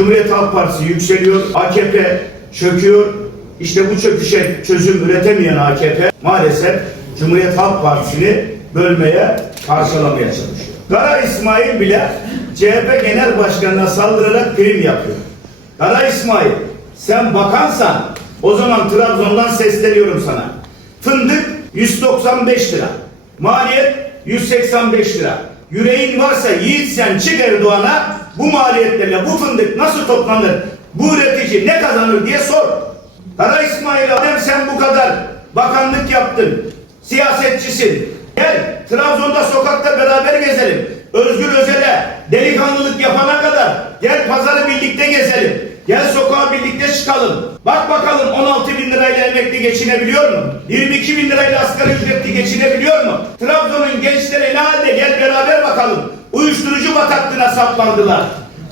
Cumhuriyet Halk Partisi yükseliyor, AKP çöküyor. İşte bu çöküşe çözüm üretemeyen AKP maalesef Cumhuriyet Halk Partisi'ni bölmeye, parçalamaya çalışıyor. Kara İsmail bile CHP Genel Başkanı'na saldırarak prim yapıyor. Kara İsmail, sen bakansan o zaman Trabzon'dan sesleniyorum sana. Fındık 195 lira. Maliyet 185 lira. Yüreğin varsa yiğitsen çık Erdoğan'a bu maliyetlerle bu fındık nasıl toplanır? Bu üretici ne kazanır diye sor. Kara İsmail Adem sen bu kadar bakanlık yaptın. Siyasetçisin. Gel Trabzon'da sokakta beraber gezelim. Özgür Özel'e delikanlılık yapana kadar gel pazarı birlikte gezelim. Gel sokağa birlikte çıkalım. Bak bakalım 16 bin lirayla emekli geçinebiliyor mu? 22 bin lirayla asgari ücretli geçinebiliyor mu? Trabzon'un gençleri ne halde gel beraber bakalım. Uyuşturucu bataklığına saplandılar.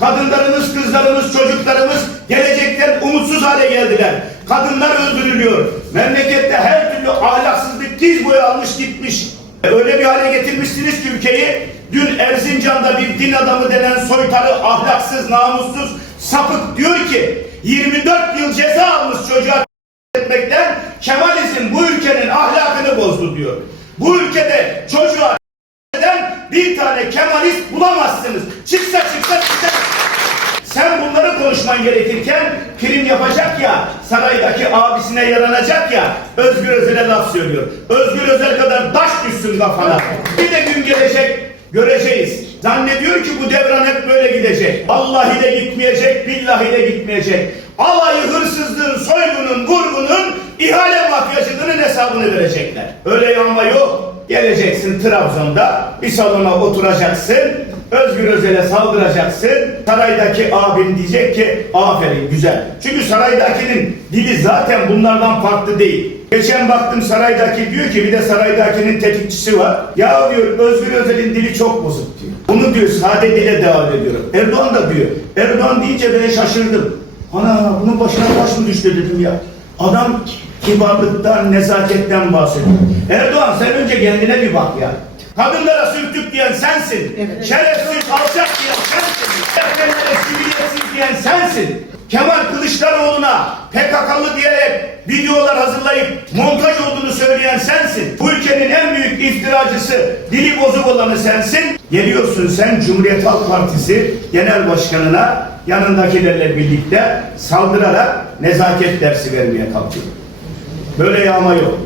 Kadınlarımız, kızlarımız, çocuklarımız gelecekten umutsuz hale geldiler. Kadınlar öldürülüyor. Memlekette her türlü ahlaksızlık diz boyu almış gitmiş. Öyle bir hale getirmişsiniz ki ülkeyi. Dün Erzincan'da bir din adamı denen soytarı, ahlaksız, namussuz, sapık diyor ki 24 yıl ceza almış çocuğa etmekten Kemalizm bu ülkenin ahlakını bozdu diyor. Bu ülkede bir tane Kemalist bulamazsınız. Çıksa çıksa çıksa. Sen bunları konuşman gerekirken prim yapacak ya, saraydaki abisine yaranacak ya, Özgür Özel'e laf söylüyor. Özgür Özel kadar taş düşsün kafana. Bir de gün gelecek, göreceğiz. Zannediyor ki bu devran hep böyle gidecek. Vallahi de gitmeyecek, billahi de gitmeyecek. Alayı hırsızlığın, soygunun, vurgunun, ihale mafyacılığının hesabını verecekler. Öyle yağma yok. Geleceksin Trabzon'da bir salona oturacaksın. Özgür Özel'e saldıracaksın. Saraydaki abin diyecek ki aferin güzel. Çünkü saraydakinin dili zaten bunlardan farklı değil. Geçen baktım saraydaki diyor ki bir de saraydakinin tetikçisi var. Ya diyor Özgür Özel'in dili çok bozuk diyor. Bunu diyor sade dile devam ediyorum. Erdoğan da diyor. Erdoğan deyince ben şaşırdım. Ana bunun başına baş mı düştü dedim ya. Adam kibarlıktan, nezaketten bahsediyor. Erdoğan önce kendine bir bak ya. Kadınlara sürtük diyen sensin. Şerefsiz, alçak diyen sensin. Erkenlere siviliyetsiz diyen sensin. Kemal Kılıçdaroğlu'na PKK'lı diyerek videolar hazırlayıp montaj olduğunu söyleyen sensin. Bu ülkenin en büyük iftiracısı, dili bozuk olanı sensin. Geliyorsun sen Cumhuriyet Halk Partisi Genel Başkanı'na yanındakilerle birlikte saldırarak nezaket dersi vermeye kalkıyor. Böyle yağma yok.